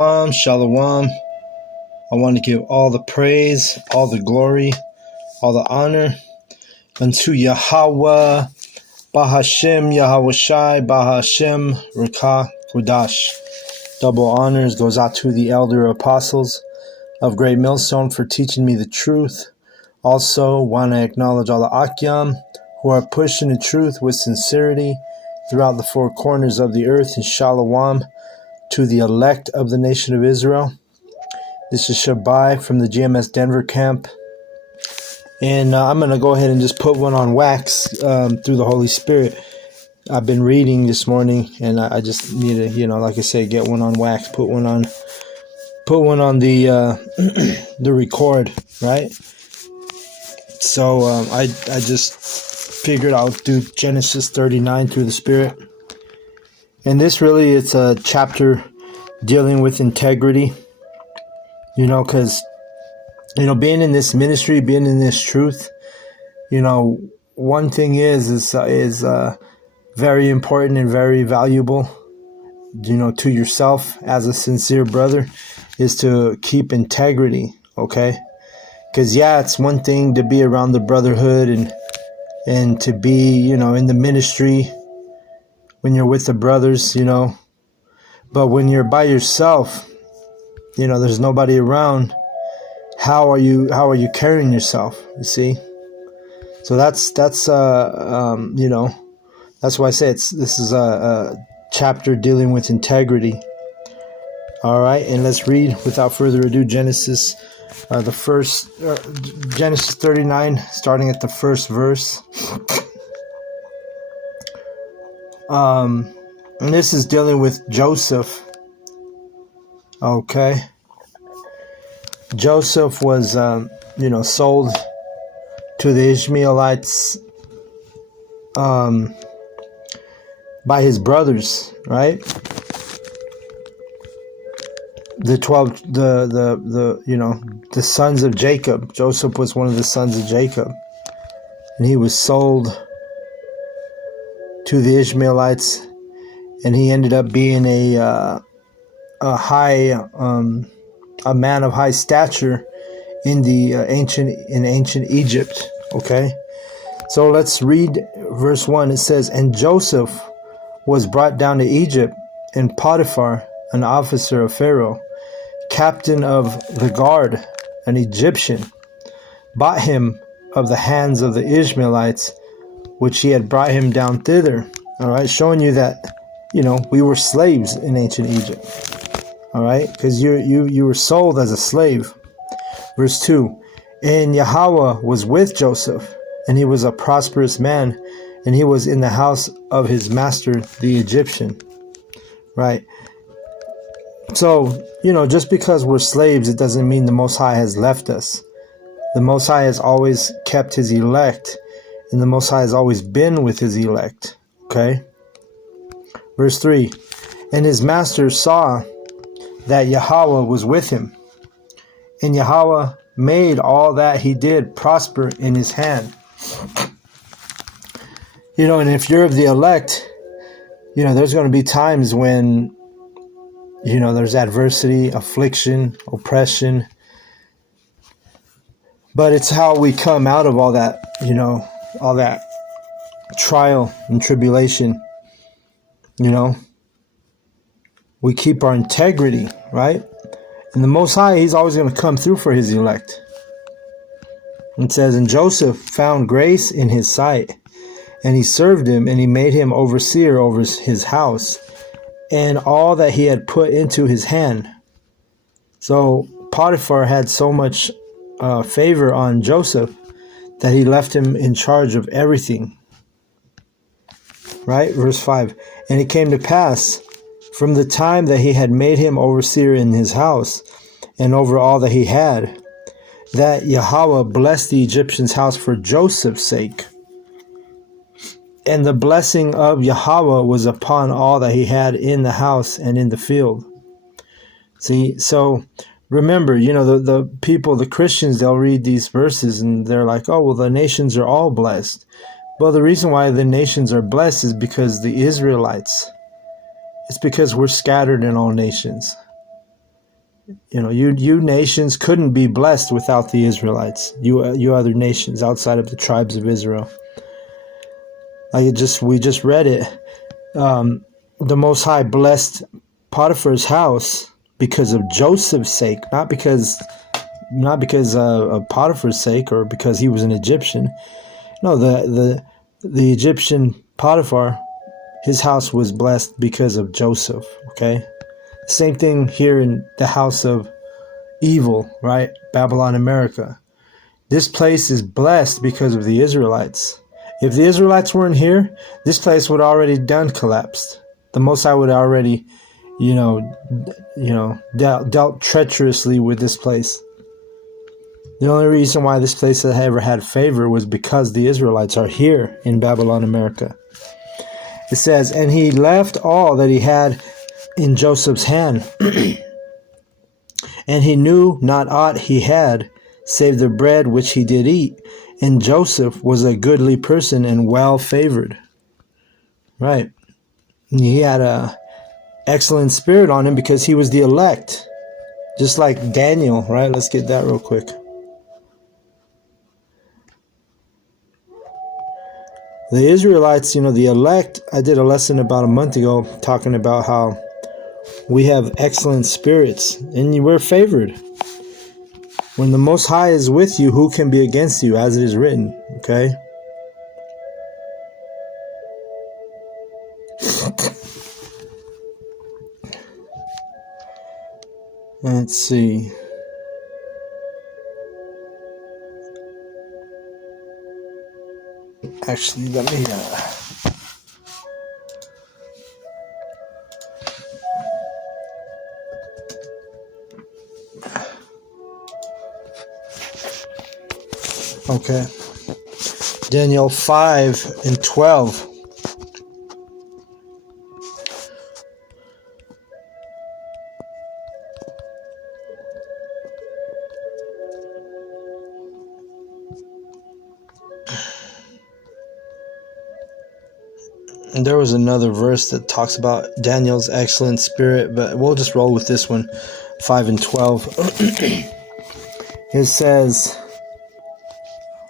Shalom. I want to give all the praise, all the glory, all the honor unto Yahweh, Bahashem, Yahweh Shai, Bahashem, Rakah, Kudash. Double honors goes out to the elder apostles of Great Millstone for teaching me the truth. Also want to acknowledge all the Akyam who are pushing the truth with sincerity throughout the four corners of the earth, and Shalom to the elect of the nation of Israel. This is Shabai from the GMS Denver camp. And I'm going to go ahead and just put one on wax through the Holy Spirit. I've been reading this morning, and I just need to, like I say, get one on wax, put one on the the record, right? So I just figured I'll do Genesis 39 through the Spirit. And this really, it's a chapter dealing with integrity, because, being in this ministry, being in this truth, one thing is very important and very valuable, to yourself as a sincere brother, is to keep integrity, okay? Because, it's one thing to be around the brotherhood and to be, in the ministry when you're with the brothers, but when you're by yourself, there's nobody around. How are you carrying yourself? You see? So that's that's why I say this is a chapter dealing with integrity. All right, and let's read without further ado Genesis, Genesis 39, starting at the first verse. And this is dealing with Joseph. Okay. Joseph was, sold to the Ishmaelites by his brothers, right? The sons of Jacob. Joseph was one of the sons of Jacob, and he was sold to the Ishmaelites, and he ended up being a man of high stature in ancient Egypt. Okay, so let's read verse 1. It says, "And Joseph was brought down to Egypt, and Potiphar, an officer of Pharaoh, captain of the guard, an Egyptian, bought him of the hands of the Ishmaelites, which he had brought him down thither." All right, showing you that, we were slaves in ancient Egypt. All right, because you were sold as a slave. Verse 2, "And Yahweh was with Joseph, and he was a prosperous man, and he was in the house of his master, the Egyptian." Right? So, just because we're slaves, it doesn't mean the Most High has left us. The Most High has always kept his elect, and the Most High has always been with his elect. Okay? Verse 3, "And his master saw that Yahweh was with him, and Yahweh made all that he did prosper in his hand." And if you're of the elect, there's going to be times when, there's adversity, affliction, oppression. But it's how we come out of all that, all that trial and tribulation. We keep our integrity, right? And the Most High, he's always going to come through for his elect. It says, "And Joseph found grace in his sight, and he served him, and he made him overseer over his house, and all that he had put into his hand." So Potiphar had so much favor on Joseph that he left him in charge of everything. Right? Verse 5, "And it came to pass, from the time that he had made him overseer in his house, and over all that he had, that Yahweh blessed the Egyptian's house for Joseph's sake. And the blessing of Yahweh was upon all that he had in the house and in the field." See, so remember, the people, the Christians, they'll read these verses and they're like, oh, well, the nations are all blessed. Well, the reason why the nations are blessed is because the Israelites. It's because we're scattered in all nations. You nations couldn't be blessed without the Israelites. You other nations outside of the tribes of Israel. We just read it. The Most High blessed Potiphar's house because of Joseph's sake, not because of Potiphar's sake or because he was an Egyptian. No, the Egyptian Potiphar, his house was blessed because of Joseph. Okay, same thing here in the house of evil, right? Babylon, America. This place is blessed because of the Israelites. If the Israelites weren't here, this place would already done collapsed. The Most High would already, dealt treacherously with this place. The only reason why this place ever had favor was because the Israelites are here in Babylon, America. It says, and he left all that he had in Joseph's hand, and he knew not aught he had, save the bread which he did eat. And Joseph was a goodly person and well favored. Right. He had a excellent spirit on him because he was the elect. Just like Daniel, right? Let's get that real quick. The Israelites, the elect, I did a lesson about a month ago talking about how we have excellent spirits and we're favored. When the Most High is with you, who can be against you, as it is written, okay? Let's see. Actually, let me... Okay. Daniel 5:12. And there was another verse that talks about Daniel's excellent spirit, but we'll just roll with this one, 5:12. It says,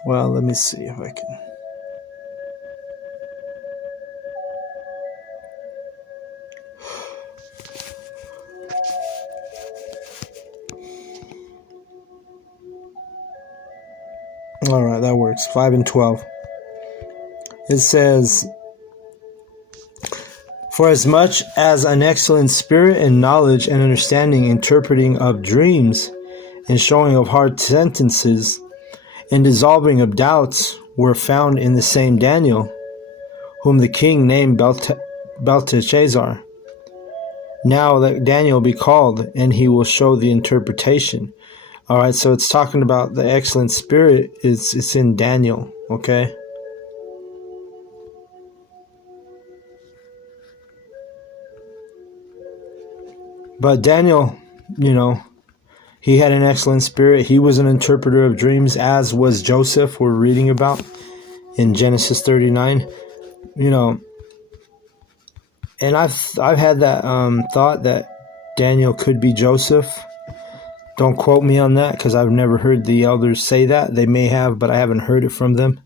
well, let me see if I can. All right, that works. 5:12. It says, for as much as an excellent spirit and knowledge and understanding, interpreting of dreams and showing of hard sentences and dissolving of doubts were found in the same Daniel, whom the king named Belteshazzar. Now let Daniel be called, and he will show the interpretation. All right, so it's talking about the excellent spirit. It's in Daniel, okay? But Daniel, he had an excellent spirit. He was an interpreter of dreams, as was Joseph, we're reading about in Genesis 39. And I've had that thought that Daniel could be Joseph. Don't quote me on that because I've never heard the elders say that. They may have, but I haven't heard it from them.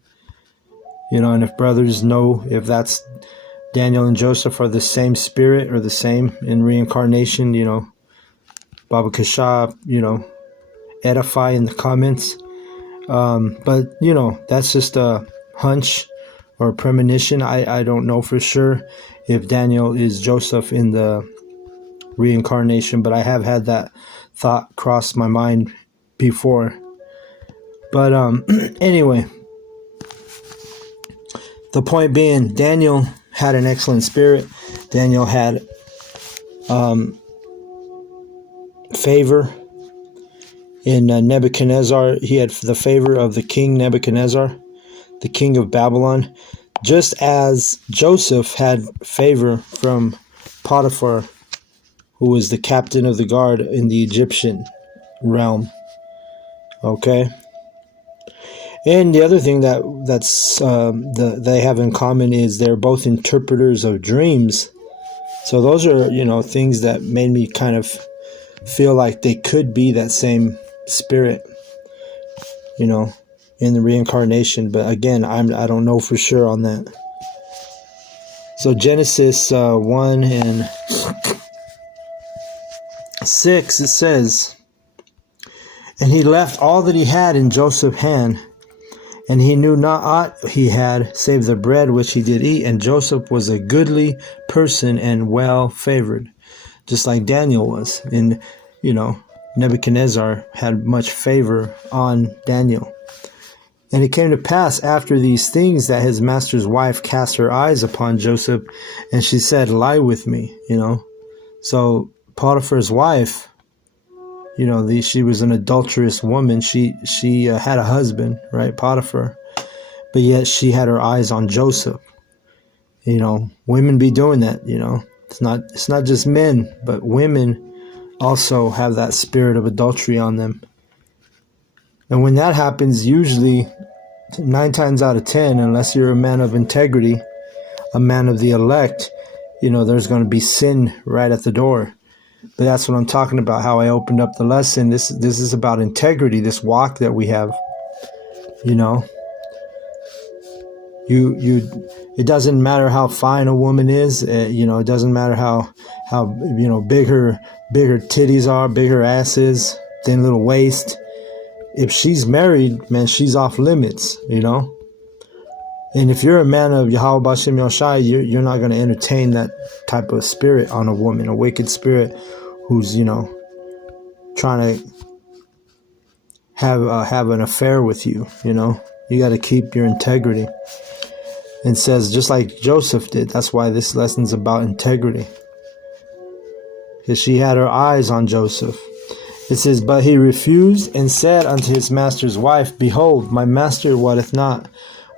And if brothers know if that's Daniel and Joseph are the same spirit or the same in reincarnation, Baba Kasha, edify in the comments. But, that's just a hunch or a premonition. I don't know for sure if Daniel is Joseph in the reincarnation, but I have had that thought cross my mind before. But anyway, the point being, Daniel had an excellent spirit. Daniel had favor in Nebuchadnezzar. He had the favor of the king Nebuchadnezzar, the king of Babylon, just as Joseph had favor from Potiphar, who was the captain of the guard in the Egyptian realm. Okay. And the other thing they have in common is they're both interpreters of dreams. So those are, things that made me kind of feel like they could be that same spirit, you know, in the reincarnation. But again, I don't know for sure on that. So Genesis 1 and 6, it says, "And he left all that he had in Joseph's hand, and he knew not aught he had, save the bread which he did eat. And Joseph was a goodly person and well favored," just like Daniel was. And, you know, Nebuchadnezzar had much favor on Daniel. "And it came to pass after these things that his master's wife cast her eyes upon Joseph, and she said, Lie with me," you know. So Potiphar's wife, you know, she was an adulterous woman. She had a husband, right, Potiphar, but yet she had her eyes on Joseph. You know, women be doing that. You know, it's not just men, but women also have that spirit of adultery on them. And when that happens, usually 9 times out of 10, unless you're a man of integrity, a man of the elect, you know, there's going to be sin right at the door. But that's what I'm talking about, how I opened up the lesson. This is about integrity, this walk that we have. You know, it doesn't matter how fine a woman is. You know, it doesn't matter how you know, big her titties are, big her ass is, thin little waist. If she's married, man, she's off limits, you know. And if you're a man of Yahweh Bashem Yoshai, you're not going to entertain that type of spirit on a woman, a wicked spirit who's, you know, trying to have an affair with you, you know. You got to keep your integrity. And says, just like Joseph did. That's why this lesson's about integrity. Because she had her eyes on Joseph. It says, "But he refused and said unto his master's wife, Behold, my master wotteth not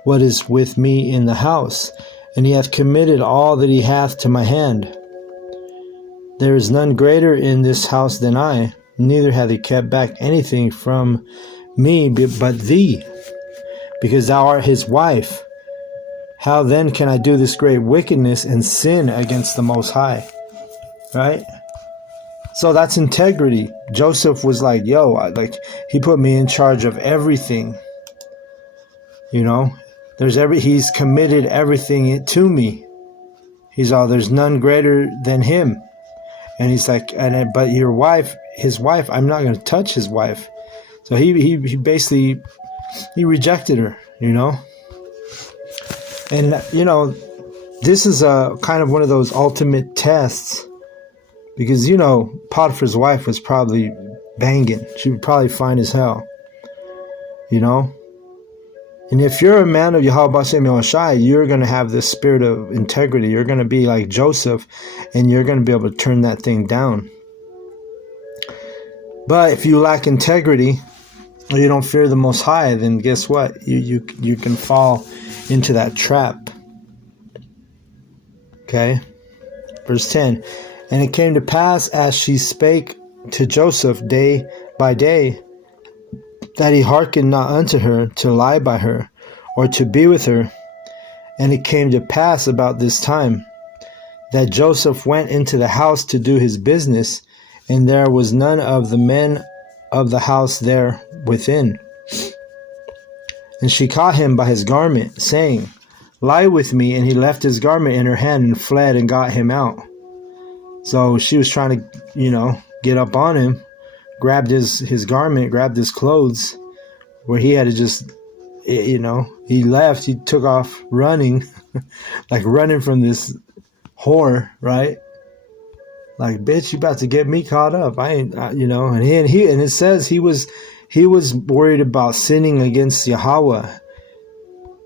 what is with me in the house, and he hath committed all that he hath to my hand. There is none greater in this house than I, neither hath he kept back anything from me but thee, because thou art his wife. How then can I do this great wickedness and sin against the Most High?" Right? So that's integrity. Joseph was like, yo, he put me in charge of everything. You know, he's committed everything to me. He's all, there's none greater than him. And he's like, but your wife, his wife, I'm not going to touch his wife. So he basically, he rejected her, you know. And, you know, this is a kind of one of those ultimate tests. Because, you know, Potiphar's wife was probably banging. She would probably fine as hell. You know? And if you're a man of Yahweh Bashem Yahushai, you're going to have this spirit of integrity. You're going to be like Joseph, and you're going to be able to turn that thing down. But if you lack integrity, or you don't fear the Most High, then guess what? You can fall into that trap. Okay? Verse 10. "And it came to pass, as she spake to Joseph day by day, that he hearkened not unto her to lie by her, or to be with her. And it came to pass about this time, that Joseph went into the house to do his business, and there was none of the men of the house there within. And she caught him by his garment, saying, Lie with me. And he left his garment in her hand and fled and got him out." So she was trying to, you know, get up on him, grabbed his garment, grabbed his clothes, where he had to just, you know, he left, he took off running, like running from this whore, right? Like, bitch, you about to get me caught up. You know, and it says he was worried about sinning against Yahweh.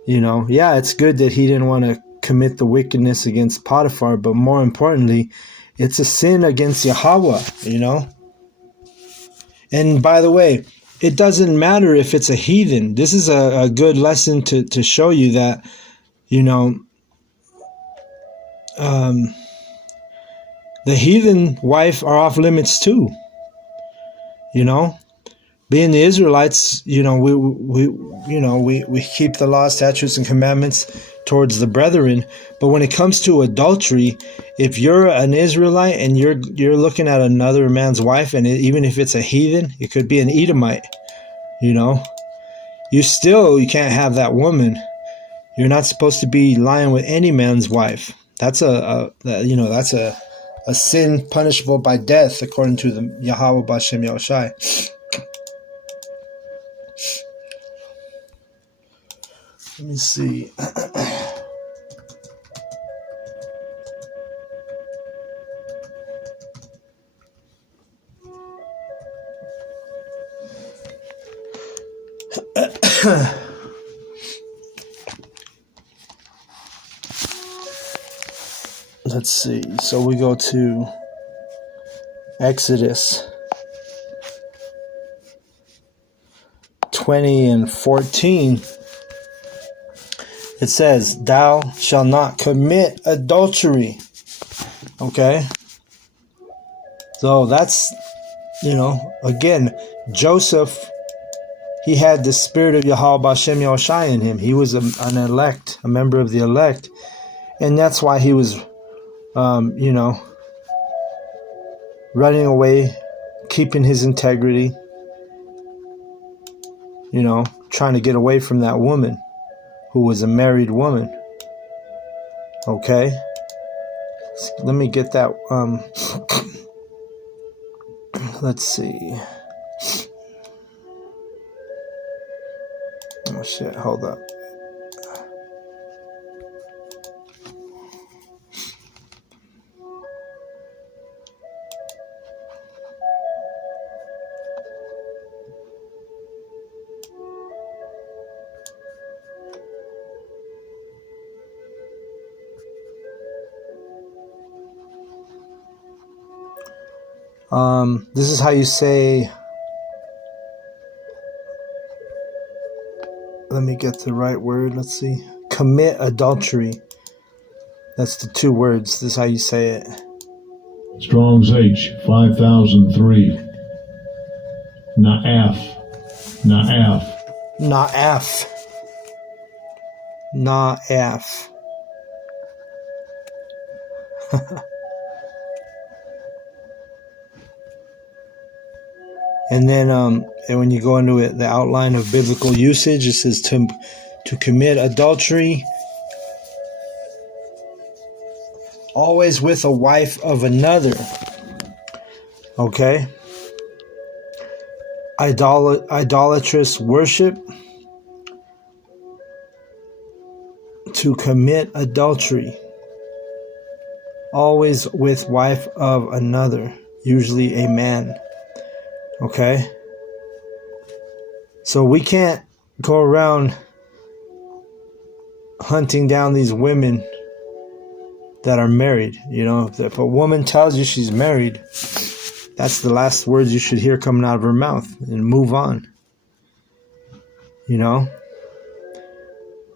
You know, yeah, it's good that he didn't want to commit the wickedness against Potiphar, but more importantly, it's a sin against Yahweh, you know? And by the way, it doesn't matter if it's a heathen. This is a good lesson to show you that, you know, the heathen wife are off limits too. You know? Being the Israelites, you know, we keep the law, statutes, and commandments. towards the brethren. But when it comes to adultery, if you're an Israelite and you're looking at another man's wife, and even if it's a heathen, it could be an Edomite, you know, you can't have that woman. You're not supposed to be lying with any man's wife. That's that's a sin punishable by death, according to the Yahweh Bashem Yahushai. Let me see. Let's see. So we go to Exodus 20 and 14. It says, "Thou shalt not commit adultery." Okay? So that's, again, Joseph, he had the spirit of Yahweh Bashem Yahushai in him. He was an elect, a member of the elect. And that's why he was, running away, keeping his integrity, trying to get away from that woman who was a married woman. Okay? Let me get that. Let's see. Oh shit, hold up. This is how you say, let me get the right word, let's see. Commit adultery. That's the two words. This is how you say it. Strong's H, 5003. Na'af. Na'af. Na'af. Na'af. And then and when you go into it, the outline of biblical usage, it says to commit adultery always with a wife of another. Okay? Idolatrous worship. To commit adultery always with wife of another, usually a man. Okay? So we can't go around hunting down these women that are married. If a woman tells you she's married, that's the last words you should hear coming out of her mouth, and move on.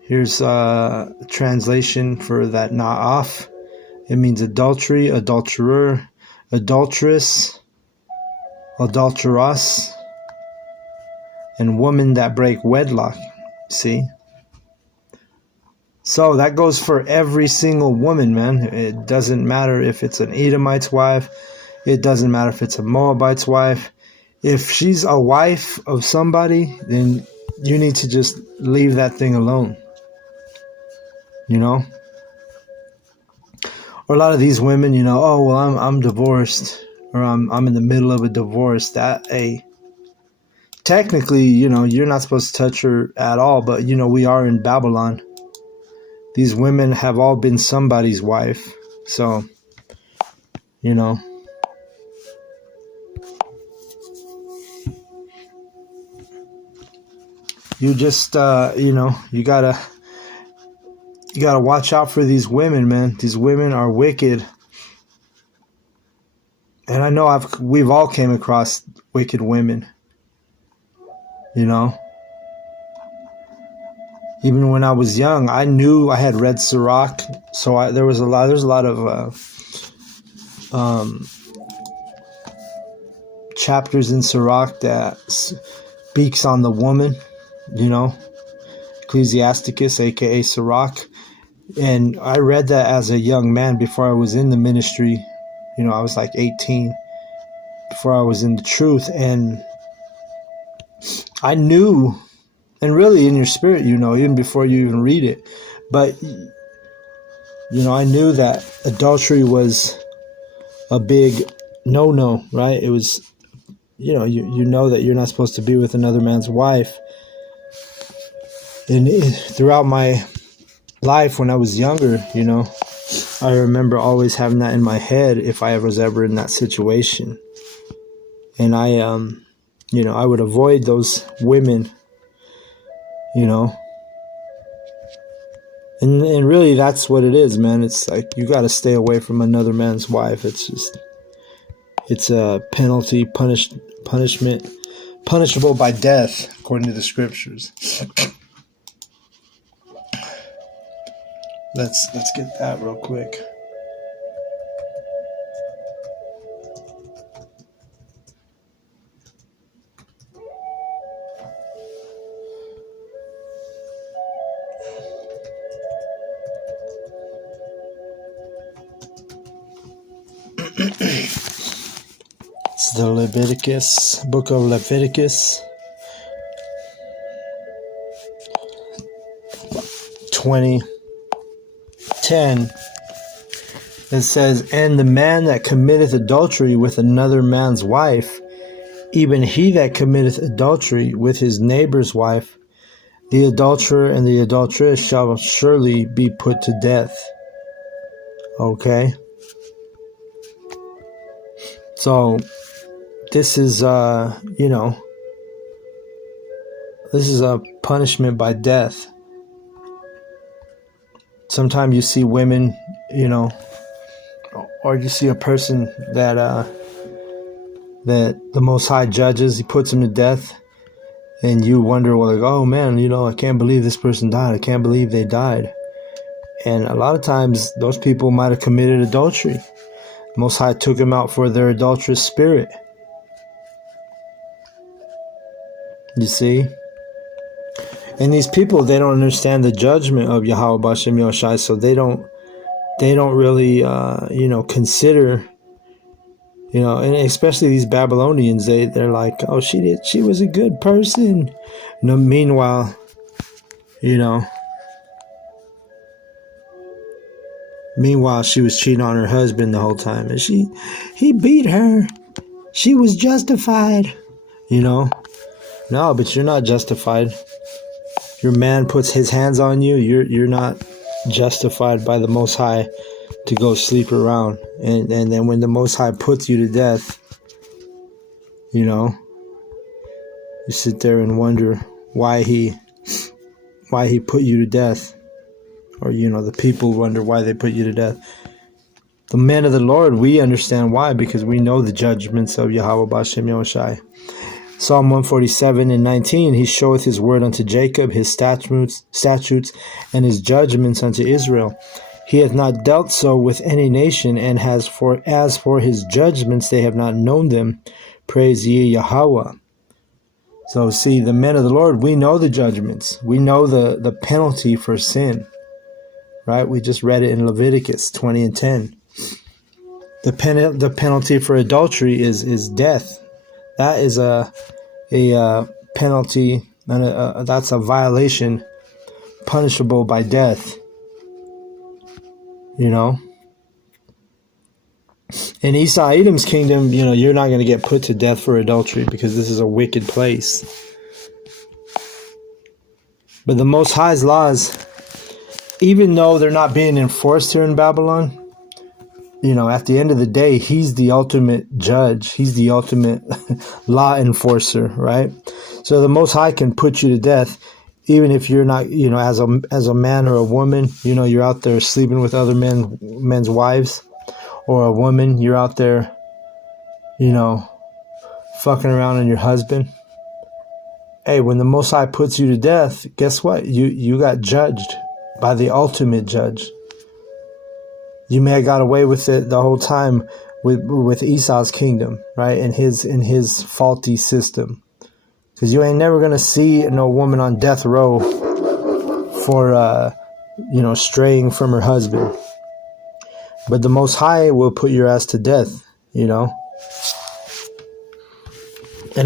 Here's a translation for that na'af. It means adultery, adulterer, adulteress, adulterous, and woman that break wedlock. See? So that goes for every single woman, man. It doesn't matter if it's an Edomite's wife. It doesn't matter if it's a Moabite's wife. If she's a wife of somebody, then you need to just leave that thing alone. Or a lot of these women, oh, well, I'm divorced, or I'm in the middle of a divorce. Technically, you're not supposed to touch her at all, but we are in Babylon. These women have all been somebody's wife. So, you just, you gotta watch out for these women, man. These women are wicked. And I know we've all came across wicked women. Even when I was young, I knew I had read Sirach, so there's a lot of chapters in Sirach that speaks on the woman, Ecclesiasticus, aka Sirach, And I read that as a young man before I was in the ministry. I was like 18 before I was in the truth. And I knew, and really in your spirit, even before you even read it. But, I knew that adultery was a big no-no, right? It was, you know that you're not supposed to be with another man's wife. And throughout my life when I was younger, I remember always having that in my head if I was ever in that situation. And I would avoid those women, And really that's what it is, man. It's like you got to stay away from another man's wife. It's a penalty, punishment, punishable by death, according to the scriptures. Let's get that real quick. It's the book of Leviticus 20:10. It says, "And the man that committeth adultery with another man's wife, even he that committeth adultery with his neighbor's wife, the adulterer and the adulteress shall surely be put to death." Okay? So, this is, this is a punishment by death. Sometimes you see women, or you see a person that the Most High judges, he puts them to death, and you wonder, well, like, oh man, I can't believe this person died. I can't believe they died. And a lot of times, those people might have committed adultery. Most High took them out for their adulterous spirit. You see? And these people, they don't understand the judgment of Yahweh Bashem Yoshai, so they don't really, consider, and especially these Babylonians, they're like, oh, she was a good person. Meanwhile, she was cheating on her husband the whole time, and he beat her. She was justified, No, but you're not justified. Your man puts his hands on you, you're not justified by the Most High to go sleep around. And then when the Most High puts you to death, you sit there and wonder why he put you to death. Or, the people wonder why they put you to death. The men of the Lord, we understand why, because we know the judgments of Yahweh Bashem Yoshai. Psalm 147:19, he showeth his word unto Jacob, his statutes, and his judgments unto Israel. He hath not dealt so with any nation, and as for his judgments, they have not known them. Praise ye Yahweh. So see, the men of the Lord, we know the judgments. We know the penalty for sin. Right? We just read it in Leviticus 20:10. The penalty for adultery is death. That is a penalty, and that's a violation punishable by death. In Esau Edom's kingdom, you're not going to get put to death for adultery because this is a wicked place. But the Most High's laws, even though they're not being enforced here in Babylon, at the end of the day, he's the ultimate judge. He's the ultimate law enforcer, right? So the Most High can put you to death, even if you're not, as a man or a woman, you're out there sleeping with other men's wives, or a woman, you're out there, fucking around on your husband. Hey, when the Most High puts you to death, guess what? You got judged by the ultimate judge. You may have got away with it the whole time with Esau's kingdom, right? In his faulty system. Because you ain't never going to see no woman on death row for, straying from her husband. But the Most High will put your ass to death, And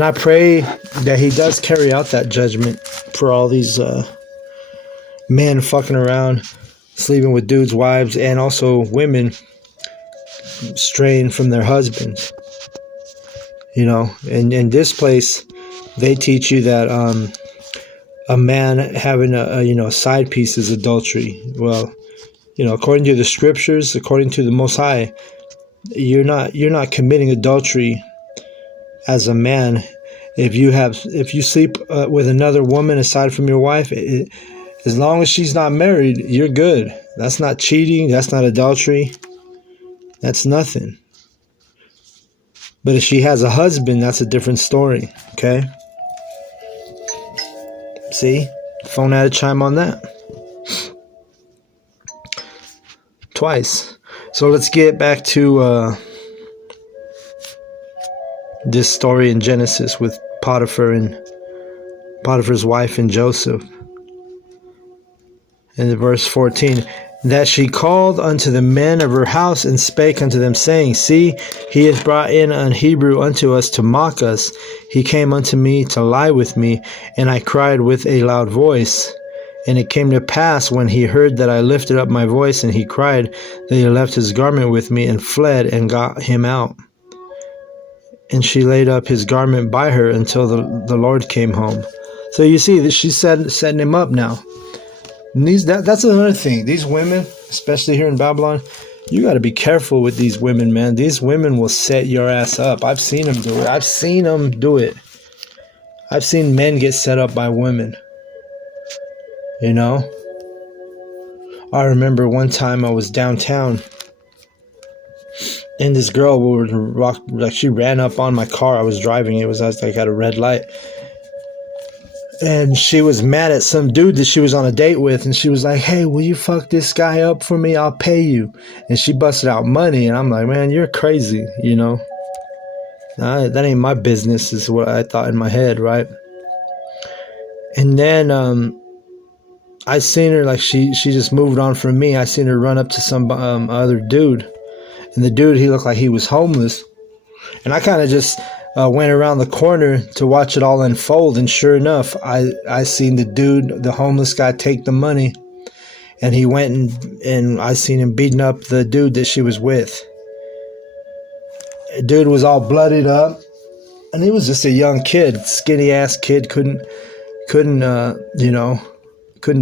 I pray that he does carry out that judgment for all these men fucking around, sleeping with dudes' wives, and also women straying from their husbands. And in this place, they teach you that a man having a side piece is adultery. Well, according to the scriptures, according to the Most High, you're not committing adultery as a man if you sleep with another woman aside from your wife. As long as she's not married, you're good. That's not cheating. That's not adultery. That's nothing. But if she has a husband, that's a different story. Okay? See? Phone had a chime on that. Twice. So let's get back to this story in Genesis with Potiphar and Potiphar's wife and Joseph. In verse 14, that she called unto the men of her house and spake unto them, saying, See, he hath brought in an Hebrew unto us to mock us. He came unto me to lie with me, and I cried with a loud voice. And it came to pass, when he heard that I lifted up my voice and he cried, that he left his garment with me and fled and got him out. And she laid up his garment by her until the Lord came home. So you see that she's setting him up now. And that's another thing. These women, especially here in Babylon, you got to be careful with these women, man. These women will set your ass up. I've seen them do it. I've seen men get set up by women. I remember one time I was downtown, and this girl she ran up on my car. I was driving. I was like at a red light. And she was mad at some dude that she was on a date with. And she was like, hey, will you fuck this guy up for me? I'll pay you. And she busted out money. And I'm like, man, you're crazy, that ain't my business is what I thought in my head, right? And then I seen her, like she just moved on from me. I seen her run up to some other dude. And the dude, he looked like he was homeless. And I kind of just went around the corner to watch it all unfold, and sure enough, I seen the homeless guy, take the money, and he went and I seen him beating up the dude that she was with. The dude was all bloodied up, and he was just a young kid, skinny ass kid, couldn't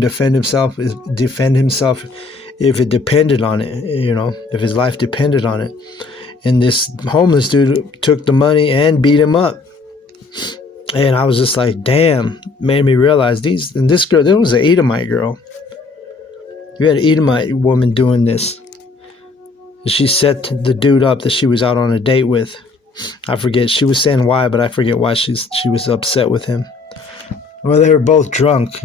defend himself if it depended on it, if his life depended on it. And this homeless dude took the money and beat him up. And I was just like, damn, made me realize this girl, there was an Edomite girl. You had an Edomite woman doing this. She set the dude up that she was out on a date with. I forget, she was saying why, but I forget why she was upset with him. Well, they were both drunk,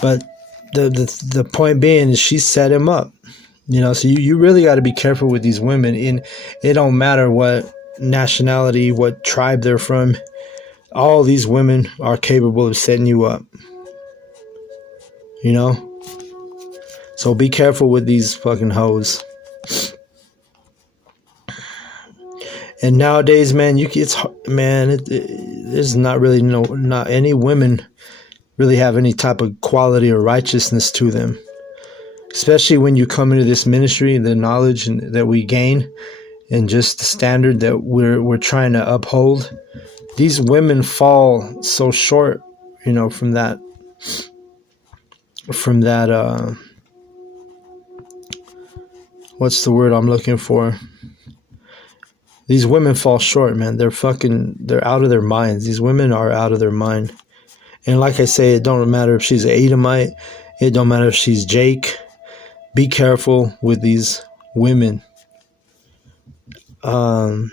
But the point being is she set him up. So you really got to be careful with these women. It don't matter what nationality, what tribe they're from. All these women are capable of setting you up. So be careful with these fucking hoes. And nowadays, man, there's not really not any women really have any type of quality or righteousness to them. Especially when you come into this ministry, the knowledge that we gain, and just the standard that we're trying to uphold. These women fall so short, from that. What's the word I'm looking for? These women fall short, man. They're out of their minds. These women are out of their mind. And like I say, it don't matter if she's an Edomite. It don't matter if she's Jake. Be careful with these women. But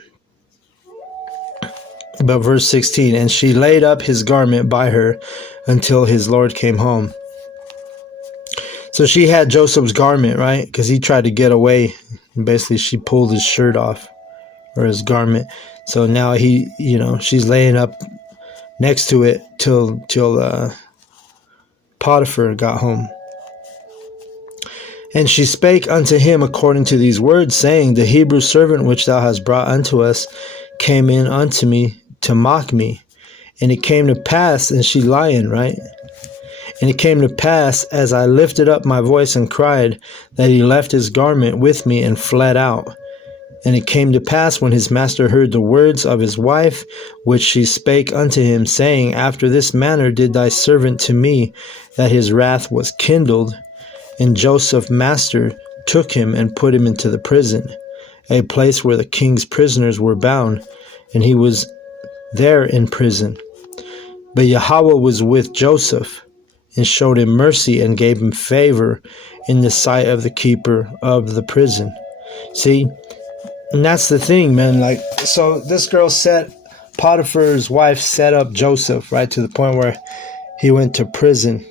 verse 16, and she laid up his garment by her until his Lord came home. So she had Joseph's garment, right? Because he tried to get away. And basically, she pulled his shirt off, or his garment. So now she's laying up next to it till Potiphar got home. And she spake unto him according to these words, saying, The Hebrew servant which thou hast brought unto us came in unto me to mock me. And it came to pass, and she lying, right? And it came to pass, as I lifted up my voice and cried, that he left his garment with me and fled out. And it came to pass, when his master heard the words of his wife, which she spake unto him, saying, After this manner did thy servant to me, that his wrath was kindled. And Joseph master took him and put him into the prison, a place where the king's prisoners were bound, and he was there in prison. But Yahweh was with Joseph, and showed him mercy, and gave him favor in the sight of the keeper of the prison. See, and that's the thing, man. Like, so this girl Potiphar's wife set up Joseph, right, to the point where he went to prison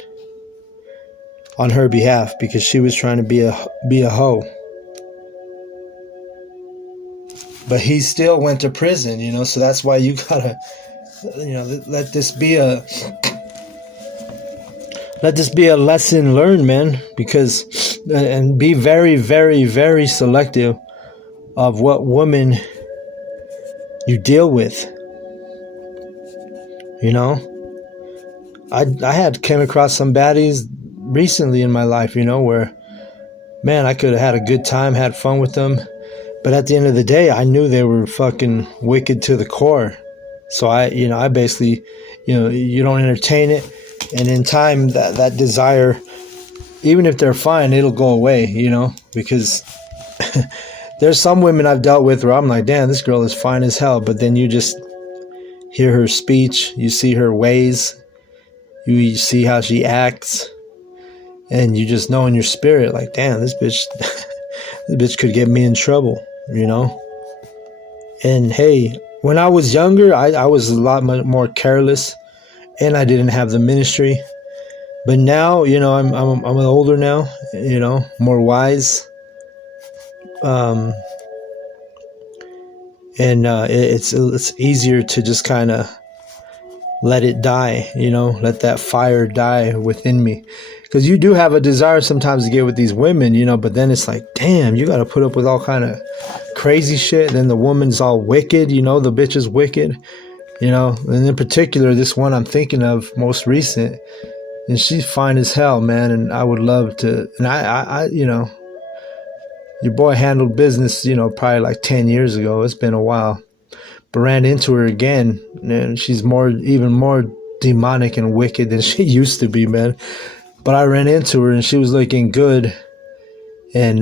on her behalf because she was trying to be a hoe. But he still went to prison, so that's why you gotta, let this be a lesson learned, man, because, and be very, very, very selective of what woman you deal with. I had came across some baddies recently in my life, where, man, I could have had a good time, had fun with them, but at the end of the day, I knew they were fucking wicked to the core. So I basically, you don't entertain it, and in time that desire, even if they're fine, it'll go away, because there's some women I've dealt with where I'm like, damn, this girl is fine as hell, but then you just hear her speech, you see her ways, you see how she acts, and you just know in your spirit, like, damn, this bitch could get me in trouble, And hey, when I was younger, I was a lot more careless, and I didn't have the ministry. But now, I'm older now, more wise. And it's easier to just kind of let it die, let that fire die within me. Because you do have a desire sometimes to get with these women, but then it's like, damn, you got to put up with all kind of crazy shit. Then the woman's all wicked, the bitch is wicked, and in particular, this one I'm thinking of most recent, and she's fine as hell, man. And I would love to, and I your boy handled business, probably like 10 years ago. It's been a while, but ran into her again, and she's even more demonic and wicked than she used to be, man. But I ran into her, and she was looking good, and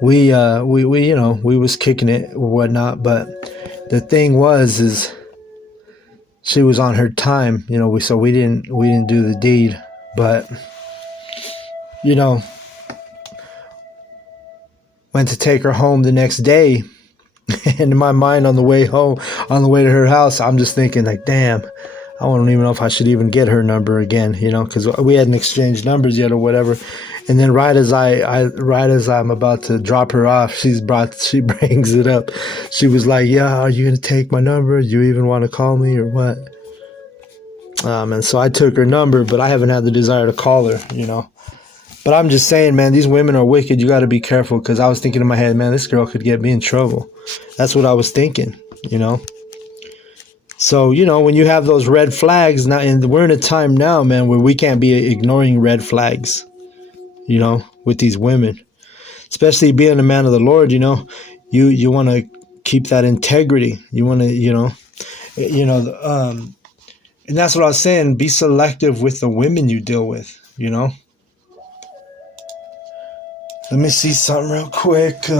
we was kicking it or whatnot. But the thing is she was on her time, so we didn't do the deed. But went to take her home the next day, and in my mind, on the way home, on the way to her house, I'm just thinking, like, damn, I don't even know if I should even get her number again, because we hadn't exchanged numbers yet or whatever. And then right as I'm about to drop her off, she brings it up. She was like, yeah, are you going to take my number? Do you even want to call me or what? And so I took her number, but I haven't had the desire to call her, But I'm just saying, man, these women are wicked. You got to be careful, because I was thinking in my head, man, this girl could get me in trouble. That's what I was thinking, So, when you have those red flags, now, and we're in a time now, man, where we can't be ignoring red flags, with these women, especially being a man of the Lord, you want to keep that integrity. You want to, and that's what I was saying. Be selective with the women you deal with, Let me see something real quick.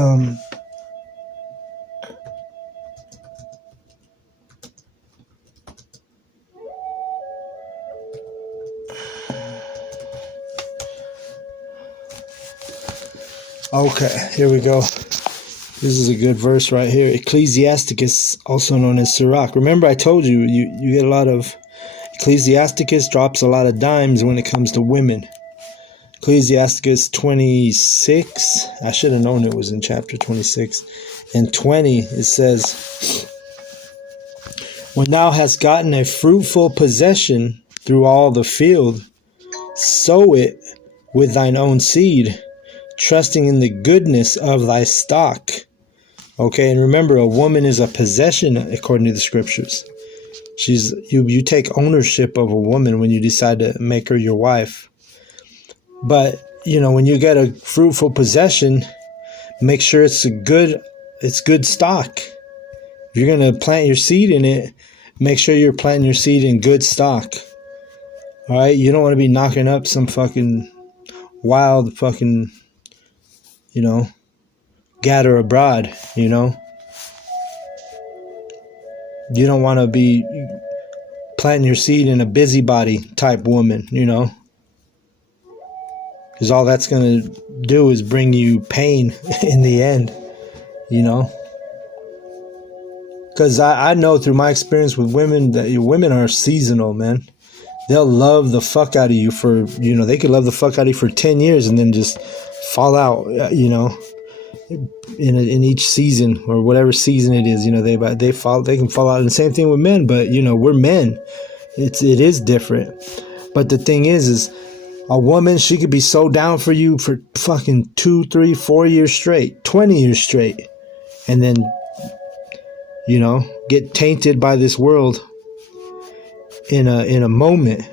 Okay, here we go. This is a good verse right here. Ecclesiasticus, also known as Sirach. Remember, I told you, you get a lot of... Ecclesiasticus drops a lot of dimes when it comes to women. Ecclesiasticus 26. I should have known it was in chapter 26. And 20, it says, when thou hast gotten a fruitful possession, through all the field. Sow it with thine own seed, trusting in the goodness of thy stock. Okay, and remember, a woman is a possession according to the scriptures. You take ownership of a woman when you decide to make her your wife. But, when you get a fruitful possession, make sure it's good stock. If you're going to plant your seed in it, make sure you're planting your seed in good stock. All right? You don't want to be knocking up some fucking wild fucking, gatter abroad, You don't want to be planting your seed in a busybody type woman, Because all that's going to do is bring you pain in the end, Because I know through my experience with women that women are seasonal, man. They'll love the fuck out of you for, they could love the fuck out of you for 10 years and then just fall out, in each season or whatever season it is, they can fall out. And the same thing with men, but we're men. It is different. But the thing is a woman, she could be so down for you for fucking 2, 3, 4 years straight, 20 years straight, and then get tainted by this world in a moment,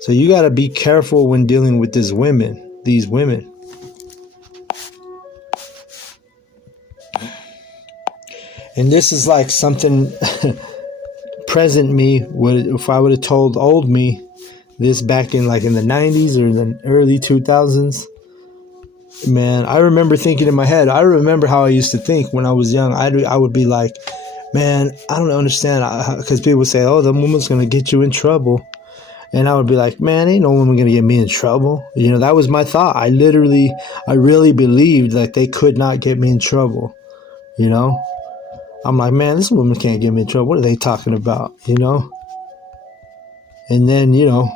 So you got to be careful when dealing with these women. And this is like something present me if I would have told old me this back in the 90s or the early 2000s. Man, I remember thinking in my head, I remember how I used to think when I was young. I would be like, man, I don't understand. Because people would say, oh, the woman's going to get you in trouble. And I would be like, man, ain't no woman going to get me in trouble. That was my thought. I really believed that they could not get me in trouble. I'm like, man, this woman can't get me in trouble. What are they talking about? And then, you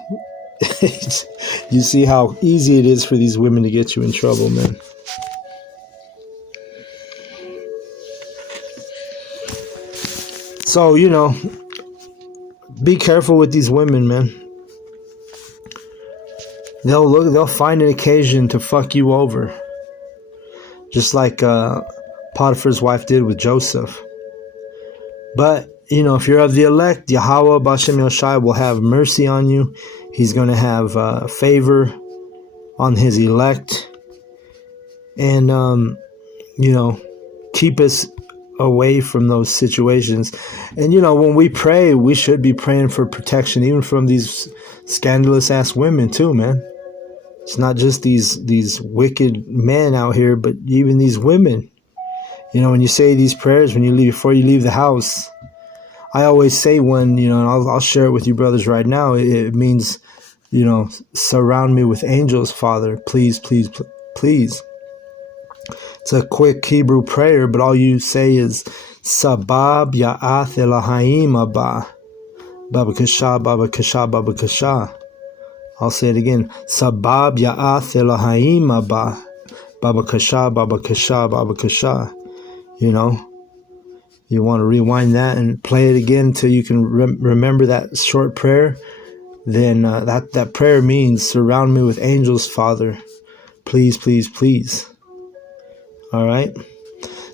see how easy it is for these women to get you in trouble, man. So, be careful with these women, man. They'll find an occasion to fuck you over. Just like Potiphar's wife did with Joseph. But, if you're of the elect, Yahweh B'Shem Yoshai will have mercy on you. He's going to have favor on his elect. And, keep us away from those situations. And, when we pray, we should be praying for protection, even from these scandalous ass women too, man. It's not just these wicked men out here, but even these women. When you say these prayers, before you leave the house, I always say one, and I'll share it with you brothers right now. It means, surround me with angels, Father. Please, please, please. It's a quick Hebrew prayer, but all you say is, Sabab Ya'ath Elohim Abba. Baba Kasha, Baba Kasha, Baba Kasha. I'll say it again. Sabab Ya'ath Elohim Abba. Baba Kasha, Baba Kasha, Baba Kasha. You want to rewind that and play it again until you can remember that short prayer. Then that prayer means, surround me with angels, Father. Please, please, please. All right.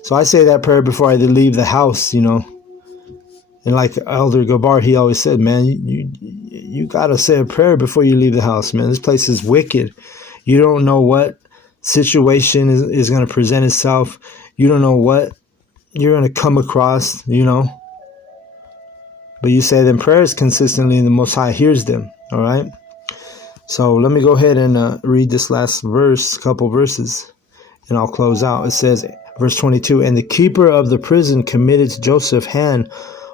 So I say that prayer before I leave the house, And like Elder Gabar, he always said, man, you got to say a prayer before you leave the house, man. This place is wicked. You don't know what situation is going to present itself. You don't know what you're going to come across, But you say them prayers consistently and the Most High hears them, all right? So let me go ahead and read this last couple verses, and I'll close out. It says, verse 22, and the keeper of the prison committed to Joseph's hand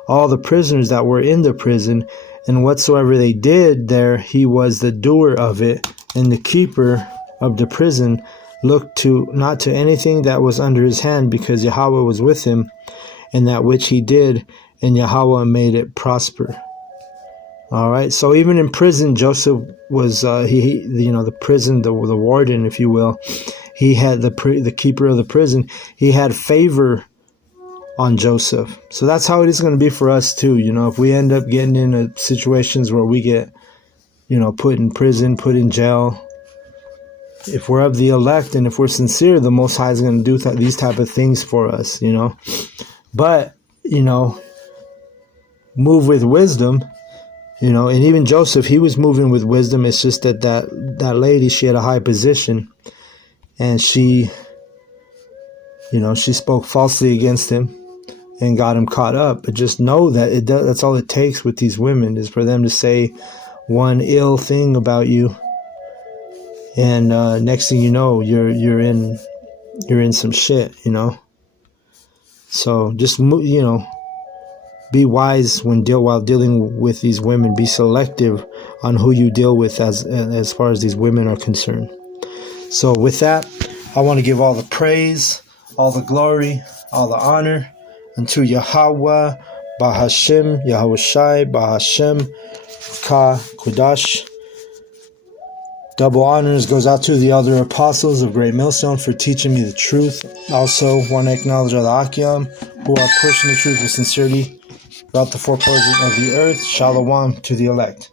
all the prisoners that were in the prison, and whatsoever they did there, he was the doer of it. And the keeper of the prison looked not to anything that was under his hand, because Yahweh was with him, and that which he did, and Yahweh made it prosper. All right. So even in prison, Joseph was the prison, the warden, if you will. He had the keeper of the prison. He had favor on Joseph. So that's how it is going to be for us too. If we end up getting into situations where we get, put in prison, put in jail, if we're of the elect and if we're sincere, the Most High is going to do these type of things for us, But, move with wisdom, and even Joseph, he was moving with wisdom. It's just that lady, she had a high position, and she spoke falsely against him and got him caught up. But just know that that's all it takes with these women, is for them to say one ill thing about you, and next thing you know, you're in some shit, So just be wise while dealing with these women. Be selective on who you deal with as far as these women are concerned. So with that, I want to give all the praise, all the glory, all the honor unto Yahweh, Bahashem, Yahweh Shai, Bahashem, Ka, Kudash. Double honors goes out to the elder apostles of Great Millstone for teaching me the truth. Also want to acknowledge all the Akim who are pushing the truth with sincerity throughout the four corners of the earth. Shalom to the elect.